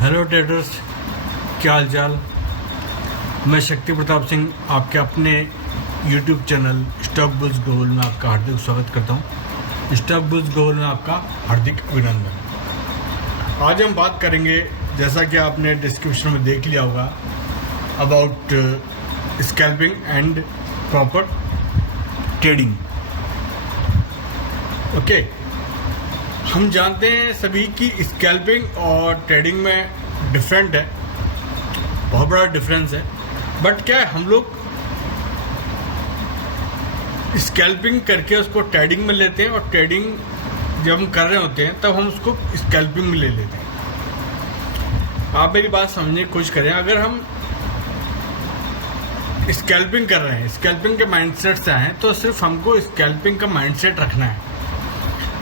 Hello traders, क्या हाल चाल। मैं शक्ति प्रताप सिंह आपके अपने YouTube channel stock bulls global में आपका हार्दिक स्वागत करता हूं। स्टॉक बुल्स ग्लोबल में आपका हार्दिक अभिनंदन। आज हम बात करेंगे, जैसा कि आपने डिस्क्रिप्शन में देख लिया होगा, about scalping and proper trading. Okay, हम जानते हैं सभी कि स्कैल्पिंग और ट्रेडिंग में डिफरेंट है, बहुत बड़ा डिफरेंस है। बट क्या है, हम लोग स्कैल्पिंग करके उसको ट्रेडिंग में लेते हैं, और ट्रेडिंग जब हम कर रहे होते हैं तब हम उसको स्कैल्पिंग में ले लेते हैं। आप मेरी बात समझने की कोशिश करें। अगर हम स्कैल्पिंग कर रहे हैं, स्कैल्पिंग के माइंडसेट से आए, तो सिर्फ हमको स्कैल्पिंग का माइंडसेट रखना है।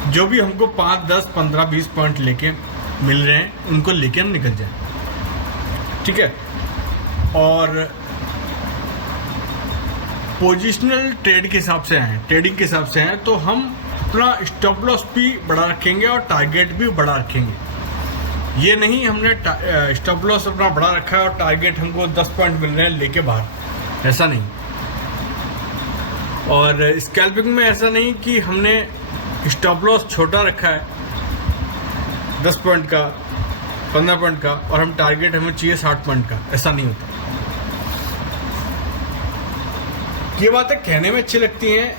जो भी हमको 5, 10, 15, 20 पॉइंट लेके मिल रहे हैं, उनको लेके हम निकल जाए, ठीक है। और पोजिशनल ट्रेड के हिसाब से आए, ट्रेडिंग के हिसाब से आए, तो हम अपना स्टॉप लॉस भी बड़ा रखेंगे और टारगेट भी बड़ा रखेंगे। ये नहीं हमने स्टॉप लॉस अपना बड़ा रखा है और टारगेट हमको 10 पॉइंट मिल रहे हैं लेके बाहर, ऐसा नहीं। और स्कैल्पिंग में ऐसा नहीं कि हमने स्टॉप लॉस छोटा रखा है 10 पॉइंट का, 15 पॉइंट का, और हम टारगेट हमें चाहिए 60 पॉइंट का, ऐसा नहीं होता। ये बातें कहने में अच्छी लगती हैं,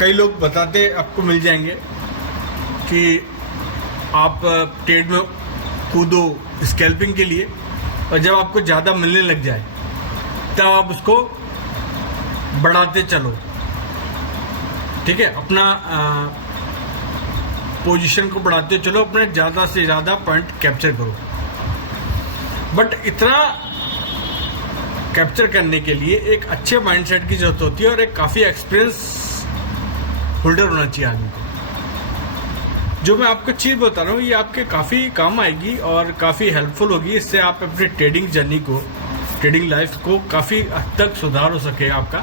कई लोग बताते आपको मिल जाएंगे कि आप ट्रेड में कूदो स्कैल्पिंग के लिए, और जब आपको ज़्यादा मिलने लग जाए तब आप उसको बढ़ाते चलो, ठीक है। अपना पोजीशन को बढ़ाते चलो, अपने ज़्यादा से ज़्यादा पॉइंट कैप्चर करो। बट इतना कैप्चर करने के लिए एक अच्छे माइंडसेट की जरूरत होती है, और एक काफ़ी एक्सपीरियंस होल्डर होना चाहिए आदमी को। जो मैं आपको चीज़ बता रहा हूँ, ये आपके काफ़ी काम आएगी और काफ़ी हेल्पफुल होगी। इससे आप अपनी ट्रेडिंग जर्नी को, ट्रेडिंग लाइफ को काफ़ी हद तक सुधार हो सके आपका,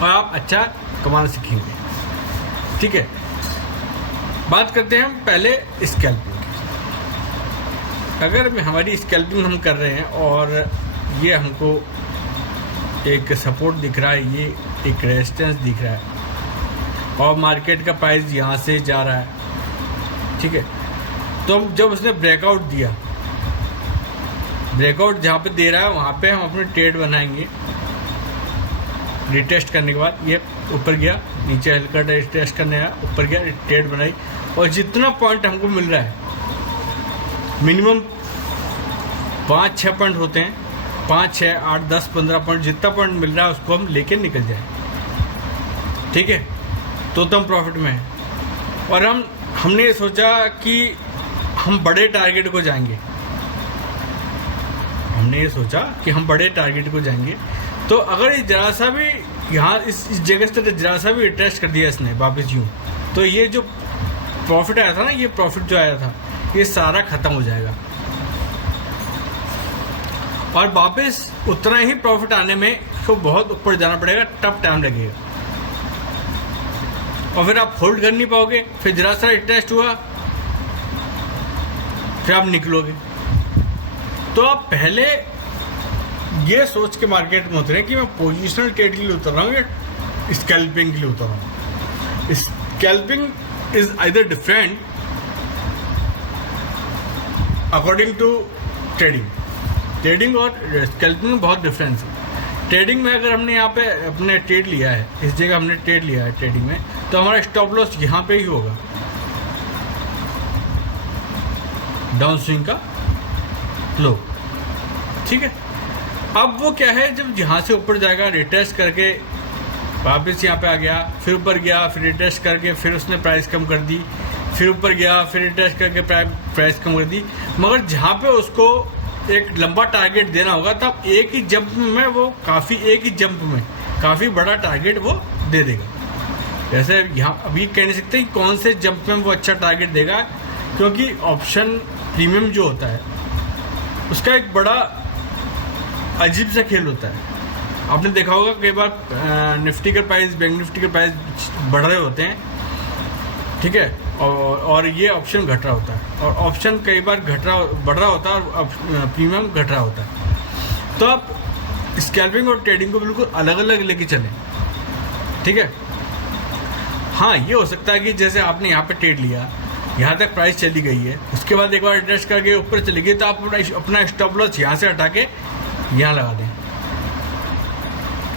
और आप अच्छा कमाना सीखेंगे, ठीक है। बात करते हैं हम पहले स्कैल्पिंग की। अगर हमारी स्कैल्पिंग हम कर रहे हैं और ये हमको एक सपोर्ट दिख रहा है, ये एक रेजिस्टेंस दिख रहा है, और मार्केट का प्राइस यहाँ से जा रहा है, ठीक है। तो हम जब उसने ब्रेकआउट दिया, ब्रेकआउट जहाँ पे दे रहा है वहाँ पे हम अपने ट्रेड बनाएंगे। रिटेस्ट करने के बाद ये ऊपर गया, नीचे हल्का रिटेस्ट करने आया, ऊपर गया, ट्रेड बनाई, और जितना पॉइंट हमको मिल रहा है, मिनिमम 5-6 पॉइंट होते हैं, 5, 6, 8, 10, 15 पॉइंट, जितना पॉइंट मिल रहा है उसको हम लेके निकल जाए, ठीक है। तो हम प्रॉफिट में है। और हमने ये सोचा कि हम बड़े टारगेट को जाएंगे, हमने ये सोचा कि हम बड़े टारगेट को जाएंगे। तो अगर ये जरा सा भी यहाँ इस जगह से जरा सा भी रिटेस्ट कर दिया इसने वापस यूँ, तो ये जो प्रॉफिट आया था ना, ये प्रॉफिट जो आया था, ये सारा खत्म हो जाएगा, और वापस उतना ही प्रॉफिट आने में तो बहुत ऊपर जाना पड़ेगा, टफ टाइम लगेगा, और फिर आप होल्ड कर नहीं पाओगे। फिर जरा सा रिटेस्ट हुआ, फिर आप निकलोगे। तो आप पहले ये सोच के मार्केट में उतरे कि मैं पोजिशनल ट्रेड के लिए उतर रहा हूँ या स्कैल्पिंग के लिए उतर रहा हूँ। Scalping is either different according to trading. Trading और स्कैल्पिंग में बहुत डिफरेंस है। ट्रेडिंग में अगर हमने यहाँ पे अपने ट्रेड लिया है, इस जगह हमने ट्रेड लिया है ट्रेडिंग में, तो हमारा स्टॉप लॉस यहाँ पे ही होगा, डाउन स्विंग का लो, ठीक है। अब वो क्या है, जब यहाँ से ऊपर जाएगा, रिटेस्ट करके वापस यहाँ पे आ गया, फिर ऊपर गया, फिर रिटेस्ट करके फिर उसने प्राइस कम कर दी, फिर ऊपर गया, फिर रिटेस्ट करके प्राइस कम कर दी। मगर जहाँ पे उसको एक लंबा टारगेट देना होगा, तब एक ही जंप में वो एक ही जंप में काफ़ी बड़ा टारगेट वो दे देगा। जैसे यहाँ अभी कह नहीं सकते कि कौन से जंप में वो अच्छा टारगेट देगा, क्योंकि ऑप्शन प्रीमियम जो होता है उसका एक बड़ा अजीब सा खेल होता है। आपने देखा होगा कई बार निफ्टी का प्राइस, बैंक निफ्टी के प्राइस बढ़ रहे होते हैं, ठीक है, और ये ऑप्शन घट रहा होता है, और ऑप्शन कई बार बढ़ रहा होता है और प्रीमियम घट रहा होता है। तो आप स्कैल्पिंग और ट्रेडिंग को बिल्कुल अलग अलग लेके चलें, ठीक है। हाँ, ये हो सकता है कि जैसे आपने यहाँ पे ट्रेड लिया, यहाँ तक प्राइस चली गई है, उसके बाद एक बार एडजस्ट करके ऊपर चली गई, तो आप अपना स्टॉप लॉस यहाँ से हटा के यहाँ लगा दें,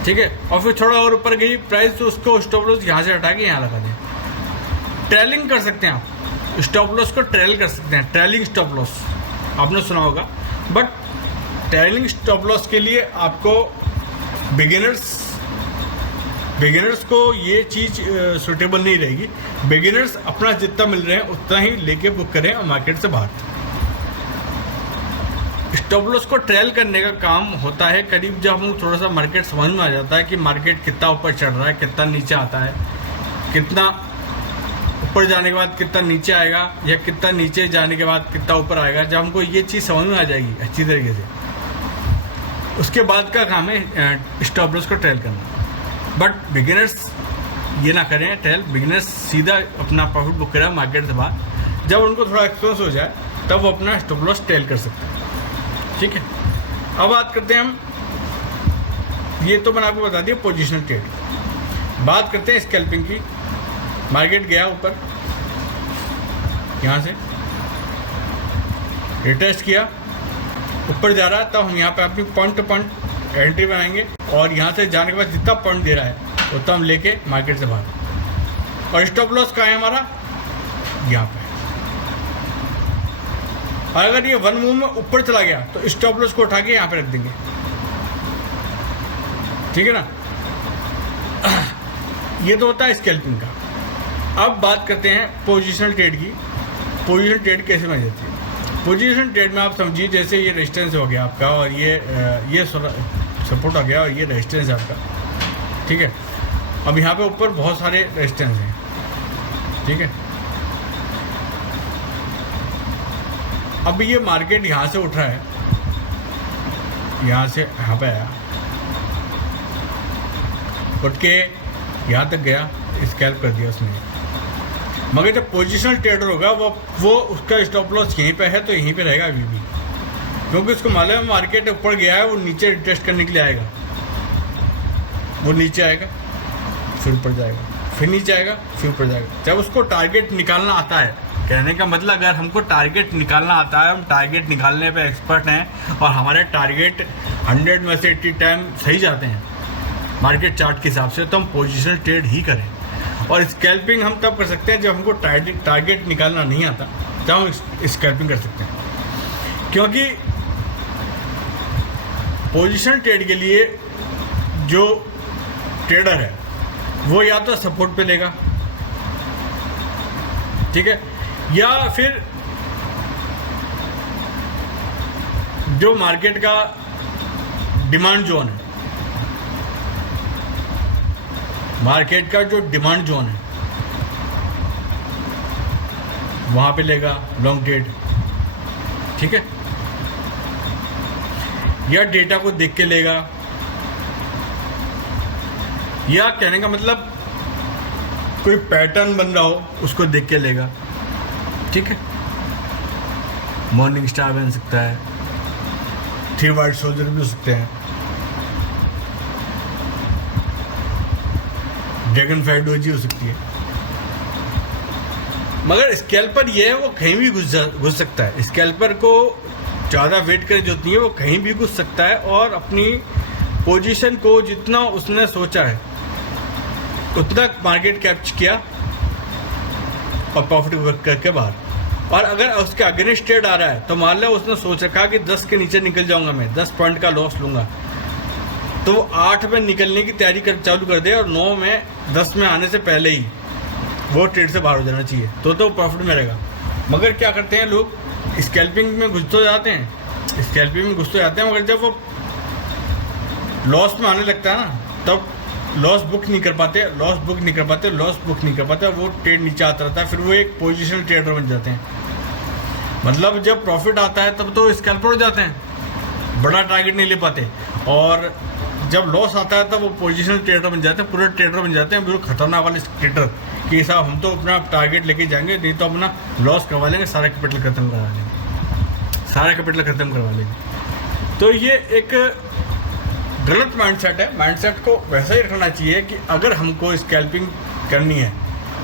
ठीक है। और फिर थोड़ा और ऊपर गई प्राइस, तो उसको स्टॉप लॉस यहाँ से हटा के यहाँ लगा दें। ट्रेलिंग कर सकते हैं आप, स्टॉप लॉस को ट्रेल कर सकते हैं, ट्रेलिंग स्टॉप लॉस आपने सुना होगा। बट ट्रेलिंग स्टॉप लॉस के लिए आपको बिगिनर्स को ये चीज़ सूटेबल नहीं रहेगी। बिगिनर्स अपना जितना मिल रहे हैं उतना ही लेके बुक करें और मार्केट से बाहर। स्टॉप लॉस को ट्रेल करने का काम होता है करीब जब हम थोड़ा सा मार्केट समझ में आ जाता है कि मार्केट कितना ऊपर चढ़ रहा है, कितना नीचे आता है, कितना ऊपर जाने के बाद कितना नीचे आएगा, या कितना नीचे जाने के बाद कितना ऊपर आएगा। जब हमको ये चीज़ समझ में आ जाएगी अच्छी तरीके से, उसके बाद का काम है स्टॉप लॉस को ट्रेल करना। बट बिगिनर्स ये ना करें ट्रेल, बिगिनर्स सीधा अपना प्रॉफिट बुक करें मार्केट से बाहर। जब उनको थोड़ा एक्सपीरियंस हो जाए तब वो अपना स्टॉप लॉस ट्रेल कर सकते हैं, ठीक है। अब बात करते हैं हम, ये तो मैंने आपको बता दिया पोजिशनल ट्रेड। बात करते हैं स्कैल्पिंग की। मार्केट गया ऊपर, यहाँ से रिटेस्ट किया, ऊपर जा रहा है, तब हम यहाँ पे अपनी पॉइंट टू पॉइंट एंट्री बनाएंगे, और यहाँ से जाने के बाद जितना पॉइंट दे रहा है उतना हम लेके मार्केट से बाहर। और स्टॉप लॉस कहाँ है हमारा, यहाँ पे। और अगर ये वन मूव में ऊपर चला गया तो स्टॉप लॉस को उठा के यहाँ पे रख देंगे, ठीक है ना। ये तो होता है स्कैल्पिंग का। अब बात करते हैं पोजिशनल ट्रेड की। पोजिशनल ट्रेड कैसे बन जाती है? पोजिशनल ट्रेड में आप समझिए जैसे ये रेजिस्टेंस हो गया आपका, और ये सपोर्ट हो गया, और ये रेजिस्टेंस है आपका, ठीक है। अब यहाँ पे ऊपर बहुत सारे रेजिस्टेंस हैं, ठीक है। अब ये मार्केट यहाँ से उठ रहा है, यहाँ से यहाँ पे आया, उठ के यहाँ तक गया, स्कैल्प कर दिया उसने। मगर जब पोजिशनल ट्रेडर होगा वो उसका स्टॉप लॉस यहीं पे है, तो यहीं पे रहेगा अभी भी, क्योंकि उसको मालूम है मार्केट ऊपर गया है, वो नीचे रिटेस्ट करने के लिए आएगा। वो नीचे आएगा, फिर ऊपर जाएगा, फिर नीचे आएगा, फिर ऊपर जाएगा। जब उसको टारगेट निकालना आता है, कहने का मतलब अगर हमको टारगेट निकालना आता है, हम टारगेट निकालने पे एक्सपर्ट हैं, और हमारे टारगेट 100 में से 80 टाइम सही जाते हैं मार्केट चार्ट के हिसाब से, तो हम पोजिशनल ट्रेड ही करें। और स्कैल्पिंग हम तब कर सकते हैं जब हमको टारगेट निकालना नहीं आता, तब हम स्कैल्पिंग कर सकते हैं। क्योंकि पोजिशनल ट्रेड के लिए जो ट्रेडर है वो या तो सपोर्ट पे लेगा, ठीक है, या फिर जो मार्केट का डिमांड जोन है, मार्केट का जो डिमांड जोन है वहां पे लेगा लॉन्ग ट्रेड, ठीक है, या डेटा को देख के लेगा, या कहने का मतलब कोई पैटर्न बन रहा हो उसको देख के लेगा, ठीक है। मॉर्निंग स्टार बन सकता है, 3 वाइट सोल्जर भी हो सकते हैं, ड्रैगन फ्लाई डोजी हो सकती है। मगर स्कैल्पर ये है, वो कहीं भी घुस सकता है। स्कैल्पर को ज़्यादा वेट कर जो है वो कहीं भी घुस सकता है, और अपनी पोजीशन को जितना उसने सोचा है उतना मार्केट कैप्चर किया और प्रॉफिट करके बाहर। और अगर उसके अगेंस्ट ट्रेड आ रहा है तो मान लो उसने सोच रखा कि 10 के नीचे निकल जाऊंगा, मैं 10 पॉइंट का लॉस लूंगा, तो 8 में निकलने की तैयारी चालू कर दे, और 9 में 10 में आने से पहले ही वो ट्रेड से बाहर हो जाना चाहिए, तो प्रॉफिट में रहेगा। मगर क्या करते हैं लोग, स्कैल्पिंग में घुस तो जाते हैं, मगर जब वो लॉस में आने लगता है ना, तब लॉस बुक नहीं कर पाते, वो ट्रेड नीचे आता रहता है, फिर वो एक पोजिशनल ट्रेडर बन जाते हैं। मतलब जब प्रॉफिट आता है तब तो स्कैल्पर हो जाते हैं, बड़ा टारगेट नहीं ले पाते, और जब लॉस आता है तब वो पोजिशनल ट्रेडर बन जाते हैं, पूरे ट्रेडर बन जाते हैं, बिल्कुल खतरनाक वाले ट्रेडर कि साहब हम तो अपना टारगेट लेके जाएंगे, नहीं तो अपना लॉस करवा लेंगे, सारा कैपिटल ख़त्म करवा लेंगे। तो ये एक गलत माइंडसेट है। माइंडसेट को वैसा ही रखना चाहिए कि अगर हमको स्कैल्पिंग करनी है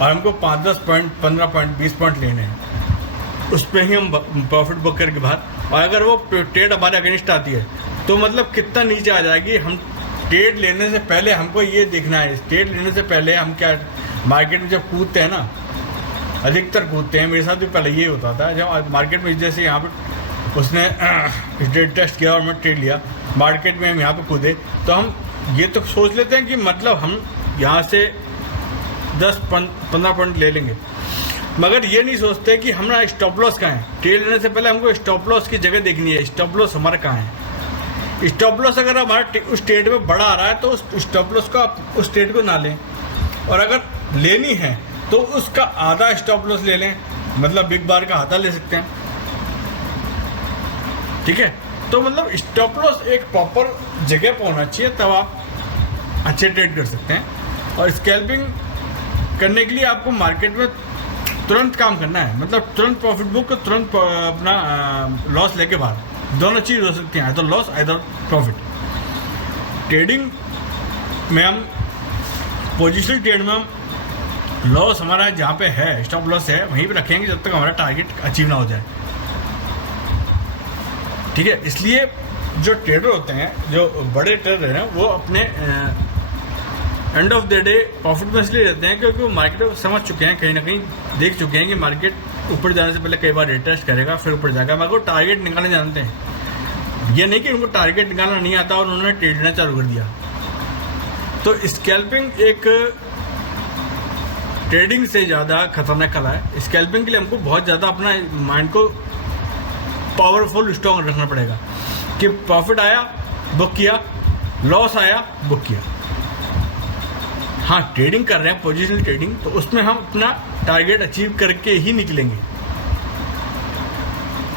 और हमको 5-10 पॉइंट, 15 पॉइंट, 20 पॉइंट लेने हैं, उस पर ही हम प्रॉफिट बुक करके बाहर। और अगर वो ट्रेड हमारे अगेंस्ट आती है तो मतलब कितना नीचे आ जाएगी। हम ट्रेड लेने से पहले हमको ये देखना है, ट्रेड लेने से पहले हम क्या मार्केट में जब कूदते हैं ना, अधिकतर कूदते हैं, मेरे साथ भी पहले ये होता था, जब मार्केट में जैसे यहाँ पे उसने ट्रेड टेस्ट किया और मैं ट्रेड लिया, मार्केट में हम यहाँ पे कूदे, तो हम ये तो सोच लेते हैं कि मतलब हम यहाँ से 10-15 पॉइंट ले लेंगे, मगर ये नहीं सोचते कि हमारा स्टॉप लॉस कहाँ है। ट्रेड लेने से पहले हमको स्टॉप लॉस की जगह देखनी है, स्टॉप लॉस हमारा कहाँ है। स्टॉप लॉस अगर हमारा उस ट्रेड में बड़ा आ रहा है तो उस स्टॉप लॉस को आप उस ट्रेड को ना लें, और अगर लेनी है तो उसका आधा स्टॉप लॉस ले लें, मतलब बिग बार का आधा ले सकते हैं, ठीक है। तो मतलब स्टॉप लॉस एक प्रॉपर जगह पर होना चाहिए, तब आप अच्छे ट्रेड कर सकते हैं। और स्कैल्पिंग करने के लिए आपको मार्केट में तुरंत काम करना है, मतलब तुरंत प्रॉफिट बुक, तुरंत अपना लॉस लेके बाहर, दोनों चीज़ हो सकती हैं, either loss either profit. Trading में हम पोजिशनल ट्रेड में हम लॉस हमारा जहाँ पे है, स्टॉप लॉस है, वहीं पे रखेंगे जब तक हमारा टारगेट अचीव ना हो जाए, ठीक है। इसलिए जो ट्रेडर होते हैं, जो बड़े ट्रेडर हैं, वो अपने end of the day profit में इसलिए रहते हैं क्योंकि वो मार्केट को समझ चुके हैं, कहीं ना कहीं देख चुके हैं कि मार्केट ऊपर जाने से पहले कई बार रिटेस्ट करेगा, फिर ऊपर जाएगा, मगर वो टारगेट निकालने जानते हैं। ये नहीं कि उनको टारगेट निकालना नहीं आता और उन्होंने ट्रेड लेना चालू कर दिया। तो स्कैल्पिंग एक ट्रेडिंग से ज़्यादा खतरनाक कला है। स्कैल्पिंग के लिए हमको बहुत ज़्यादा अपना माइंड को पावरफुल स्ट्रॉन्ग रखना पड़ेगा कि प्रॉफिट आया बुक किया, लॉस आया बुक किया। हाँ, ट्रेडिंग कर रहे हैं, पोजिशनल ट्रेडिंग, तो उसमें हम अपना टारगेट अचीव करके ही निकलेंगे।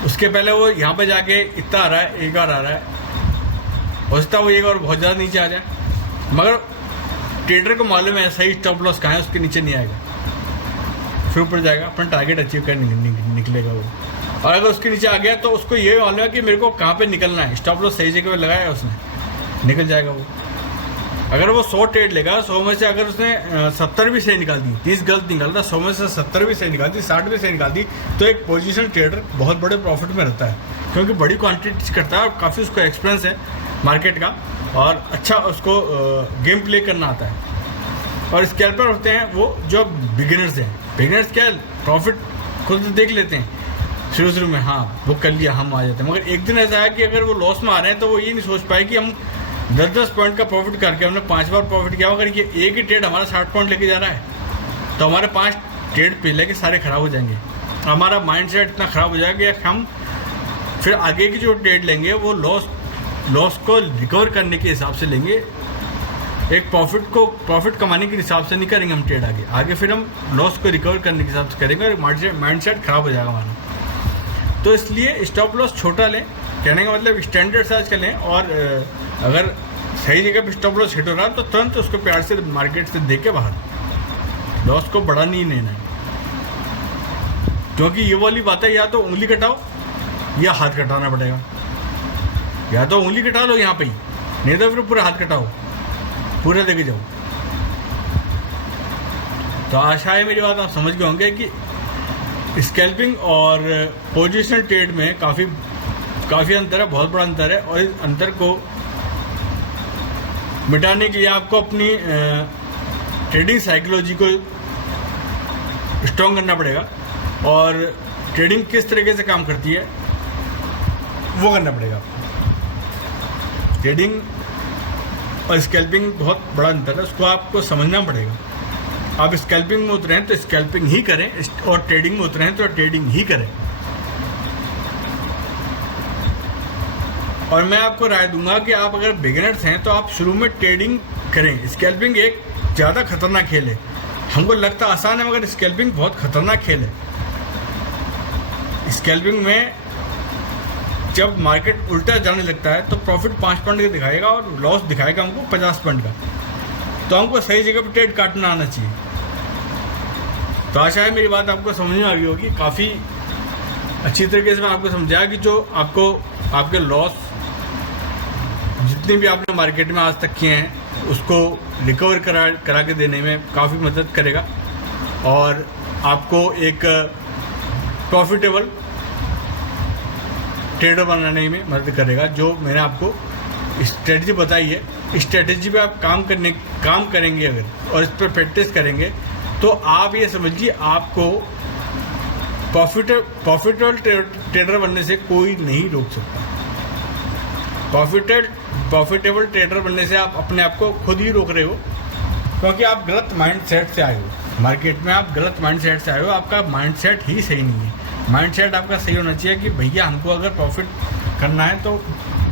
उसके पहले वो यहाँ पे जाके इतना आ रहा है, एक बार आ रहा है, हो सकता है वो एक और बहुत ज़्यादा नीचे आ जाए, मगर ट्रेडर को मालूम है सही स्टॉप लॉस कहाँ है, उसके नीचे नहीं आएगा, फिर ऊपर जाएगा, अपना टारगेट अचीव कर निकलेगा वो। और अगर उसके नीचे आ गया तो उसको ये मालूम है कि मेरे को कहाँ पे निकलना है, स्टॉप लॉस सही जगह पे लगाया है उसने, निकल जाएगा वो। अगर वो 100 ट्रेड लेगा, 100 में से अगर उसने 70 भी सही निकाल दी, 30 गलत निकाल रहा, 100 में से 70 भी सही निकाल दी, 60 भी सही निकाल दी, तो एक पोजीशन ट्रेडर बहुत बड़े प्रॉफिट में रहता है, क्योंकि बड़ी क्वांटिटी करता है और काफ़ी उसको एक्सपीरियंस है मार्केट का, और अच्छा उसको गेम प्ले करना आता है। और स्कैल्पर होते हैं वो जो बिगिनर्स हैं। बिगिनर्स क्या प्रॉफिट खुद देख लेते हैं शुरू में, हाँ बुक कर लिया, हम आ जाते हैं, मगर एक दिन ऐसा है कि अगर वो लॉस में आ रहे हैं तो वो ये नहीं सोच पाए कि हम 10-10 पॉइंट का प्रॉफिट करके हमने 5 बार प्रॉफिट किया, अगर ये एक ही ट्रेड हमारा 60 पॉइंट लेके जा रहा है तो हमारे 5 ट्रेड पहले के सारे खराब हो जाएंगे। हमारा माइंडसेट इतना ख़राब हो जाएगा कि हम फिर आगे की जो ट्रेड लेंगे वो लॉस को रिकवर करने के हिसाब से लेंगे, एक प्रॉफिट कमाने के हिसाब से नहीं करेंगे हम ट्रेड। आगे फिर हम लॉस को रिकवर करने के हिसाब से करेंगे और माइंडसेट ख़राब हो जाएगा हमारा। तो इसलिए स्टॉप लॉस छोटा लें, कहने का मतलब स्टैंडर्ड साइज का लें, और अगर सही जगह पे स्टॉप लॉस हिट हो रहा है तो तुरंत उसको प्यार से मार्केट से दे के बाहर, लॉस को बड़ा नहीं लेना है। क्योंकि ये वाली बात है, या तो उंगली कटाओ या हाथ कटाना पड़ेगा, या तो उंगली कटा लो यहाँ पे ही, नहीं तो फिर पूरा हाथ कटाओ, पूरा लेके जाओ। तो आशा है मेरी बात आप समझ गए होंगे कि स्कैल्पिंग और पोजिशनल ट्रेड में काफ़ी अंतर है, बहुत बड़ा अंतर है, और इस अंतर को मिटाने के लिए आपको अपनी ट्रेडिंग साइकोलॉजी को स्ट्रॉन्ग करना पड़ेगा, और ट्रेडिंग किस तरीके से काम करती है वो करना पड़ेगा आपको। ट्रेडिंग और स्कैल्पिंग बहुत बड़ा अंतर है, उसको आपको समझना पड़ेगा। आप स्कैल्पिंग में उतरे हैं तो स्कैल्पिंग ही करें, और ट्रेडिंग में उतरे हैं तो ट्रेडिंग ही करें। और मैं आपको राय दूंगा कि आप अगर बिगिनर्स हैं तो आप शुरू में ट्रेडिंग करें। स्कैल्पिंग एक ज़्यादा खतरनाक खेल है, हमको लगता आसान है मगर स्कैल्पिंग बहुत खतरनाक खेल है। स्कैल्पिंग में जब मार्केट उल्टा जाने लगता है तो प्रॉफिट 5 पॉइंट का दिखाएगा और लॉस दिखाएगा हमको 50 पॉइंट का, तो हमको सही जगह पर ट्रेड काटना आना चाहिए। तो आशा है मेरी बात आपको समझ में आ गई होगी। काफ़ी अच्छी तरीके से मैं आपको समझाया कि जो आपको आपके लॉस जितने भी आपने मार्केट में आज तक किए हैं उसको रिकवर करा के देने में काफ़ी मदद करेगा और आपको एक प्रॉफिटेबल ट्रेडर बनाने में मदद करेगा। जो मैंने आपको स्ट्रेटजी बताई है, इस स्ट्रेटजी पे आप काम करेंगे अगर और इस पर प्रैक्टिस करेंगे तो आप ये समझिए आपको प्रॉफिटेबल ट्रेडर बनने से कोई नहीं रोक सकता। प्रॉफिटेबल ट्रेडर बनने से आप अपने आप को खुद ही रोक रहे हो, क्योंकि आप गलत माइंडसेट से आए हो मार्केट में। आप गलत माइंडसेट से आए हो, आपका माइंडसेट ही सही नहीं है। माइंडसेट आपका सही होना चाहिए कि भैया हमको अगर प्रॉफिट करना है तो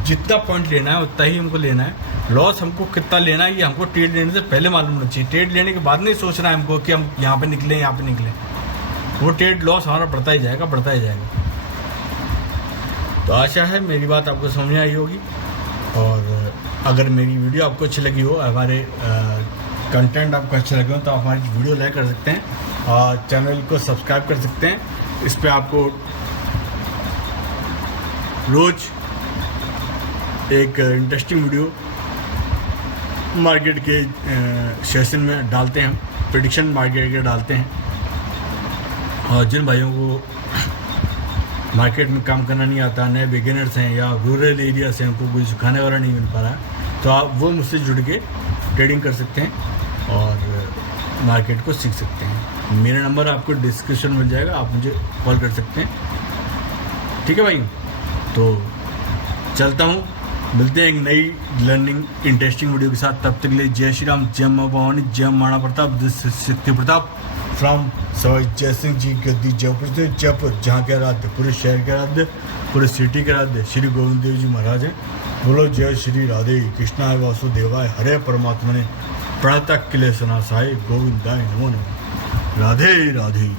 जितना पॉइंट लेना है उतना ही हमको लेना है। लॉस हमको कितना लेना है ये हमको ट्रेड लेने से पहले मालूम होना चाहिए। ट्रेड लेने के बाद नहीं सोचना है हमको कि हम यहाँ पे निकले यहाँ पे निकले। वो ट्रेड लॉस हमारा बढ़ता ही जाएगा बढ़ता ही जाएगा। तो आशा है मेरी बात आपको समझ में आई होगी और अगर मेरी वीडियो आपको अच्छी लगी हो, हमारे कंटेंट आपको अच्छे लगे हो तो आप हमारी वीडियो लाइक कर सकते हैं और चैनल को सब्सक्राइब कर सकते हैं। इस पर आपको रोज़ एक इंटरेस्टिंग वीडियो मार्केट के सेशन में डालते हैं, प्रेडिक्शन मार्केट के डालते हैं। और जिन भाइयों को मार्केट में काम करना नहीं आता, नए बिगिनर्स हैं या रूरल एरिया से उनको कोई सिखाने वाला नहीं मिल पा रहा है, तो आप वो मुझसे जुड़ के ट्रेडिंग कर सकते हैं और मार्केट को सीख सकते हैं। मेरा नंबर आपको डिस्क्रिप्शन मिल जाएगा, आप मुझे कॉल कर सकते हैं। ठीक है भाई, तो चलता हूँ, मिलते हैं एक नई लर्निंग इंटरेस्टिंग वीडियो के साथ। तब तक के लिए जय श्री राम, जय मां भवानी, जय महाराणा प्रताप, दिस शक्ति प्रताप फ्रॉम सवाई जय सिंह जी गद्दी जयपुर से। जयपुर जहाँ के आराध्य, पूरे शहर के आराध्य, पूरे सिटी के आराध्य श्री गोविंद देव जी महाराज हैं। बोलो जय श्री राधे कृष्णाय वासुदेवाय हरे परमात्मने प्रणतः किले सनासाय गोविंदाय नमो नमः। राधे राधे।